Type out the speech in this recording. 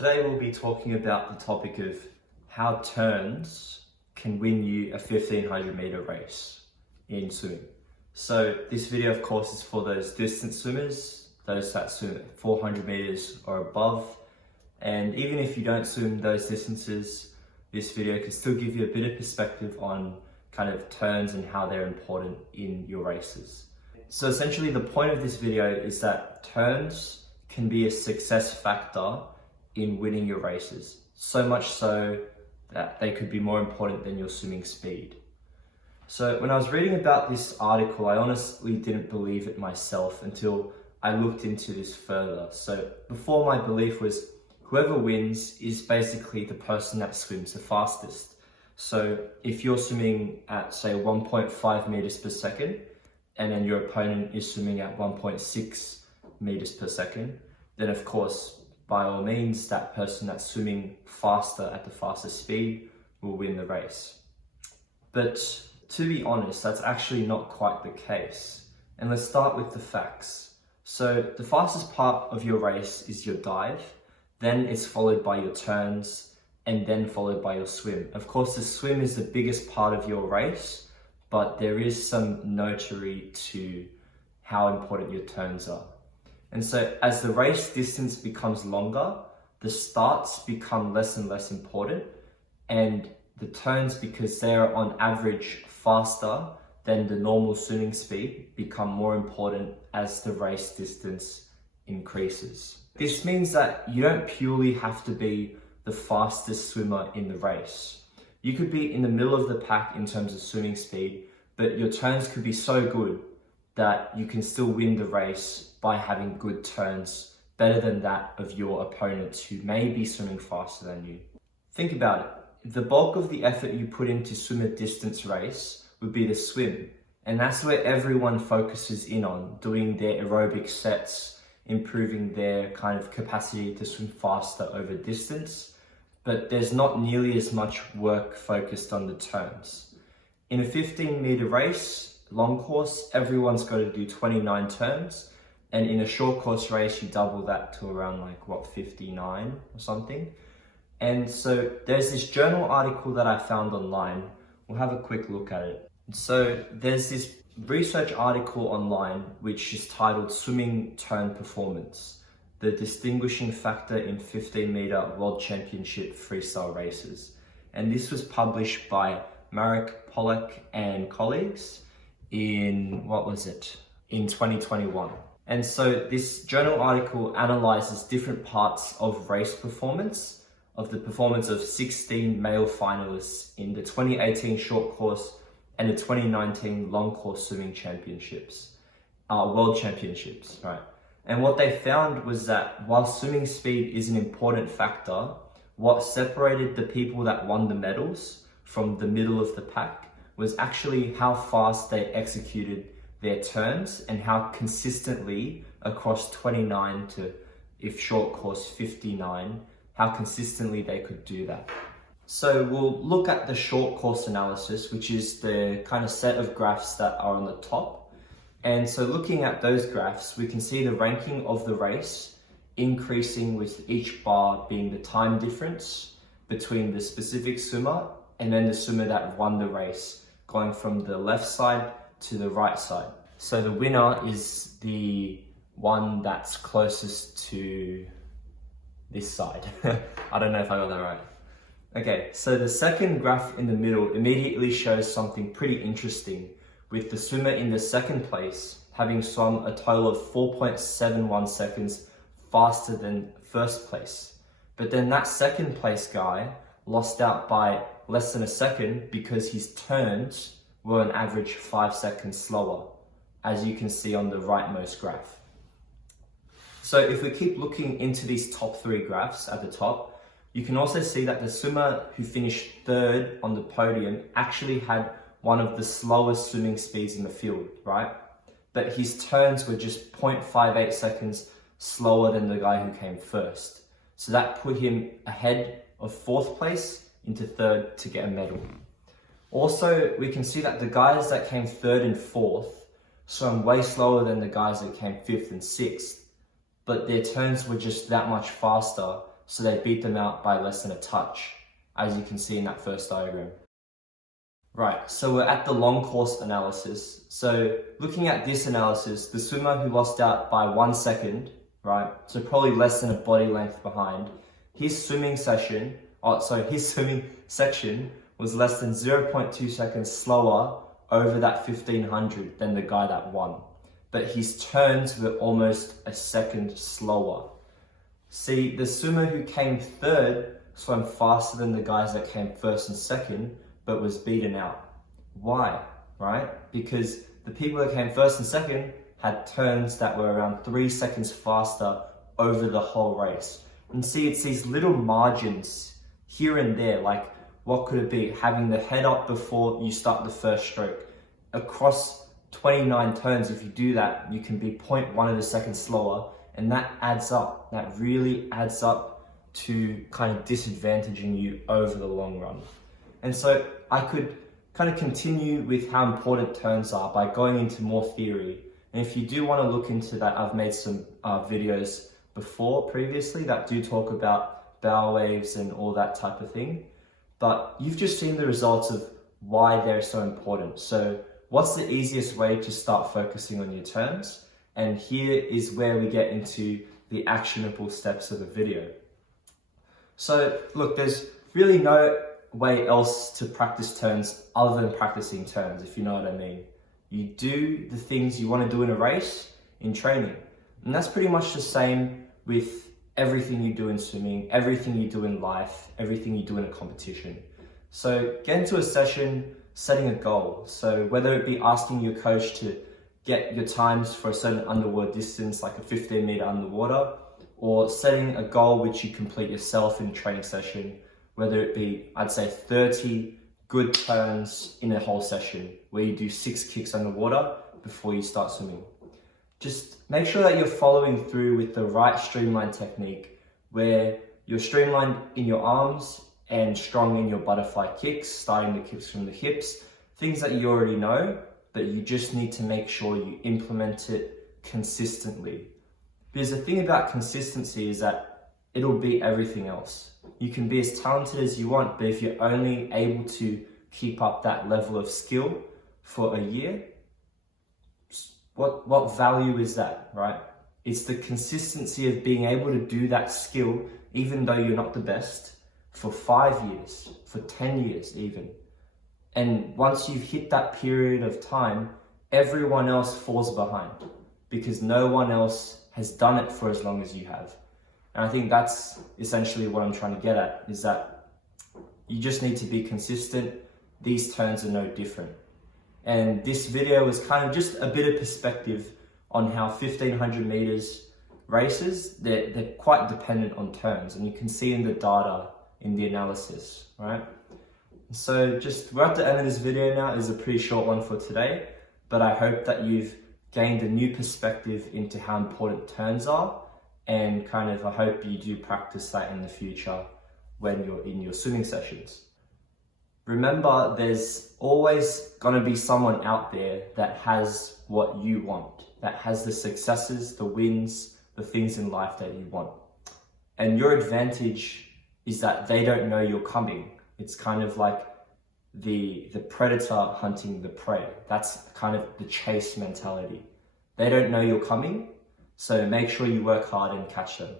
Today we'll be talking about the topic of how turns can win you a 1500 meter race in swimming. So this video of course is for those distance swimmers, those that swim at 400 meters or above. And even if you don't swim those distances, this video can still give you a bit of perspective on kind of turns and how they're important in your races. So essentially the point of this video is that turns can be a success factor in winning your races. So much so that they could be more important than your swimming speed. So when I was reading about this article, I honestly didn't believe it myself until I looked into this further. So before, my belief was whoever wins is basically the person that swims the fastest. So if you're swimming at say 1.5 meters per second, and then your opponent is swimming at 1.6 meters per second, then of course, by all means, that person that's swimming faster at the fastest speed will win the race. But to be honest, that's actually not quite the case. And let's start with the facts. So the fastest part of your race is your dive, then it's followed by your turns, and then followed by your swim. Of course, the swim is the biggest part of your race, but there is some notoriety to how important your turns are. And so as the race distance becomes longer, the starts become less and less important, and the turns, because they're on average faster than the normal swimming speed, become more important as the race distance increases. This means that you don't purely have to be the fastest swimmer in the race. You could be in the middle of the pack in terms of swimming speed, but your turns could be so good that you can still win the race by having good turns, better than that of your opponents who may be swimming faster than you. Think about it. The bulk of the effort you put into swim a distance race would be the swim. And that's where everyone focuses in on, doing their aerobic sets, improving their kind of capacity to swim faster over distance. But there's not nearly as much work focused on the turns. In a 15-meter race, long course, everyone's got to do 29 turns. And in a short course race, you double that to around 59 or something. And so there's this journal article that I found online. We'll have a quick look at it. So there's this research article online, which is titled Swimming Turn Performance, the distinguishing factor in 15-meter World Championship freestyle races. And this was published by Marek Polak and colleagues in, in 2021. And so this journal article analyzes different parts of race performance, of the performance of 16 male finalists in the 2018 short course and the 2019 long course swimming championships, world championships, right? And what they found was that while swimming speed is an important factor, what separated the people that won the medals from the middle of the pack was actually how fast they executed their turns and how consistently across 29 to, if short course, 59, how consistently they could do that. So we'll look at the short course analysis, which is the kind of set of graphs that are on the top. And so looking at those graphs, we can see the ranking of the race increasing with each bar being the time difference between the specific swimmer and then the swimmer that won the race, going from the left side to the right side. So the winner is the one that's closest to this side. I don't know if I got that right. Okay, so the second graph in the middle immediately shows something pretty interesting, with the swimmer in the second place having swum a total of 4.71 seconds faster than first place. But then that second place guy lost out by less than a second because his turns were on average 5 seconds slower, as you can see on the rightmost graph. So if we keep looking into these top three graphs at the top, you can also see that the swimmer who finished third on the podium actually had one of the slowest swimming speeds in the field, right? But his turns were just 0.58 seconds slower than the guy who came first. So that put him ahead of fourth place into third to get a medal. Also, we can see that the guys that came third and fourth swam way slower than the guys that came fifth and sixth, but their turns were just that much faster, So they beat them out by less than a touch, as you can see in that first diagram. Right, so we're at the long course analysis. So looking at this analysis, the swimmer who lost out by 1 second, right, so probably less than a body length behind, his swimming section was less than 0.2 seconds slower over that 1500 than the guy that won. But his turns were almost a second slower. See, the swimmer who came third swam faster than the guys that came first and second, but was beaten out. Why, right? Because the people that came first and second had turns that were around 3 seconds faster over the whole race. And see, it's these little margins here and there, like what could it be? Having the head up before you start the first stroke. Across 29 turns, if you do that, you can be 0.1 of a second slower, and that adds up. That really adds up to kind of disadvantaging you over the long run. And so I could kind of continue with how important turns are by going into more theory. And if you do want to look into that, I've made some videos previously that do talk about bow waves and all that type of thing. But you've just seen the results of why they're so important. So what's the easiest way to start focusing on your turns? And here is where we get into the actionable steps of the video. So look, there's really no way else to practice turns other than practicing turns, if you know what I mean. You do the things you want to do in a race in training. And that's pretty much the same with everything you do in swimming, everything you do in life, everything you do in a competition. So get into a session setting a goal. So whether it be asking your coach to get your times for a certain underwater distance, like a 15 meter underwater, or setting a goal which you complete yourself in a training session, whether it be, I'd say 30 good turns in a whole session where you do 6 kicks underwater before you start swimming. Just make sure that you're following through with the right streamline technique where you're streamlined in your arms and strong in your butterfly kicks, starting the kicks from the hips, things that you already know, but you just need to make sure you implement it consistently. Because the thing about consistency is that it'll beat everything else. You can be as talented as you want, but if you're only able to keep up that level of skill for a year, what value is that, right? It's the consistency of being able to do that skill, even though you're not the best, for 5 years, for 10 years even. And once you've hit that period of time, everyone else falls behind because no one else has done it for as long as you have. And I think that's essentially what I'm trying to get at, is that you just need to be consistent. These turns are no different. And this video was kind of just a bit of perspective on how 1500 meters races, they're quite dependent on turns, and you can see in the data in the analysis, right? So we're at the end of this video now. It's a pretty short one for today, but I hope that you've gained a new perspective into how important turns are, and kind of I hope you do practice that in the future when you're in your swimming sessions. Remember, there's always going to be someone out there that has what you want, that has the successes, the wins, the things in life that you want. And your advantage is that they don't know you're coming. It's kind of like the predator hunting the prey. That's kind of the chase mentality. They don't know you're coming, so make sure you work hard and catch them.